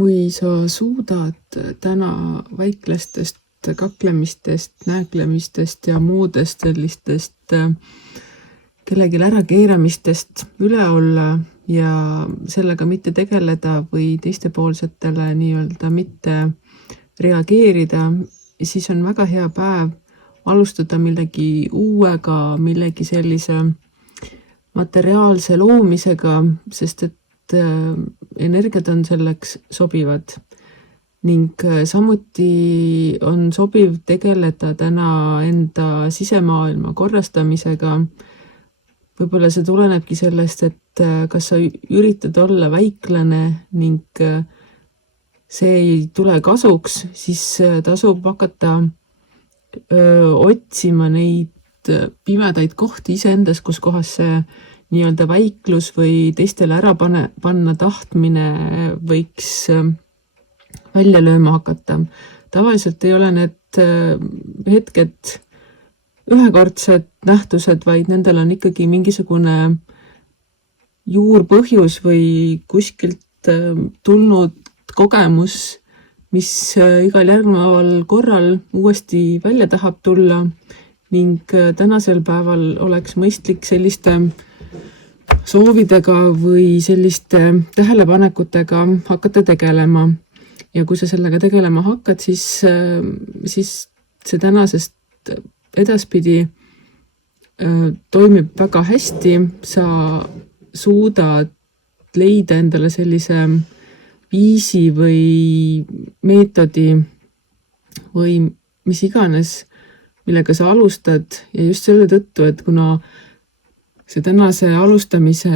Kui sa suudad täna väiklastest kaklemistest, nääklemistest ja muudest sellistest kellelgi ärakeeramistest üle olla ja sellega mitte tegeleda või teistepoolsetele nii-öelda mitte reageerida, siis on väga hea päev alustada millegi uuega, millegi sellise materiaalse loomisega, sest et energiat on selleks sobivad. Ning samuti on sobiv tegeleda täna enda sisemaailma korrastamisega. Võib-olla see tulenebki sellest, et kas sa üritad olla väiklane ning see ei tule kasuks, siis tasub hakata otsima neid pimedaid kohti iseendas, kus kohas see nii-öelda väiklus või teistele ära panna tahtmine võiks välja lööma hakata. Tavaliselt ei ole need hetked ühekordsed nähtused, vaid nendel on ikkagi mingisugune juurpõhjus või kuskilt tulnud kogemus, mis igal järgneval korral uuesti välja tahab tulla ning tänasel päeval oleks mõistlik selliste soovidega või selliste tähelepanekutega hakata tegelema. Ja kui sa sellega tegelema hakkad, siis see tänasest edaspidi toimib väga hästi. Sa suudad leida endale sellise viisi või meetodi või mis iganes, millega sa alustad ja just selle tõttu, et kuna see tänase alustamise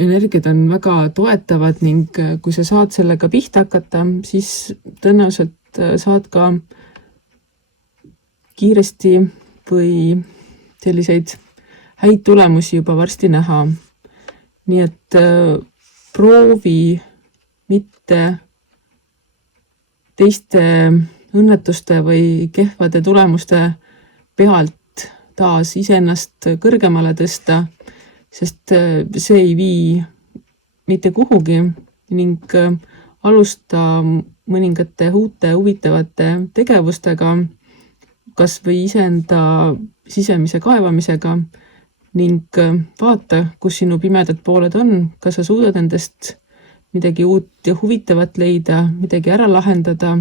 energiad on väga toetavad ning kui sa saad sellega pihta hakata, siis tõenäoliselt saad ka kiiresti või selliseid häid tulemusi juba varsti näha. Nii et proovi mitte teiste õnnetuste või kehvade tulemuste pealt taas iseennast kõrgemale tõsta, sest see ei vii mitte kuhugi ning alusta mõningate uute huvitavate tegevustega, kas või iseenda sisemise kaevamisega ning vaata, kus sinu pimedad pooled on, kas sa suudad endast midagi uut ja huvitavat leida, midagi ära lahendada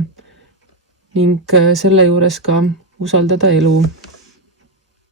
ning selle juures ka usaldada elu.